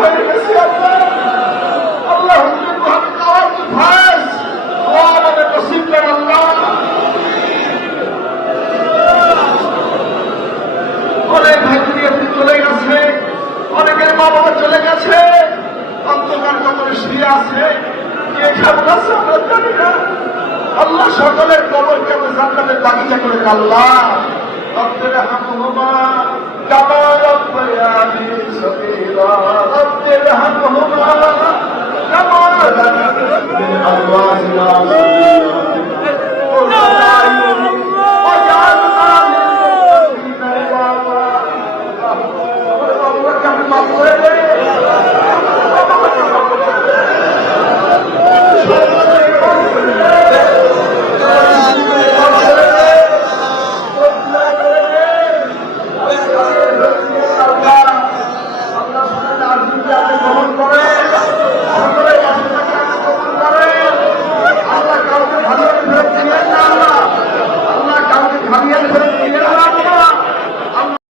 হয়ে গেছি আল্লাহ। আল্লাহ হুজুর মুহাম্মদ আওয়াজ ভাস ও আমাদের নসিব কর আল্লাহ। অনেক ভাই দুনিয়া থেকে চলে গেছে, অনেকের মা বাবা চলে গেছে, অন্ধকার কবরে শুয়ে আছে, কে কেমন আছে আমরা জানি না। আল্লাহ সকলের কবরকে আমরা জান্নাতের বাগিচা করে আল্লাহ রব্বির হামহুমা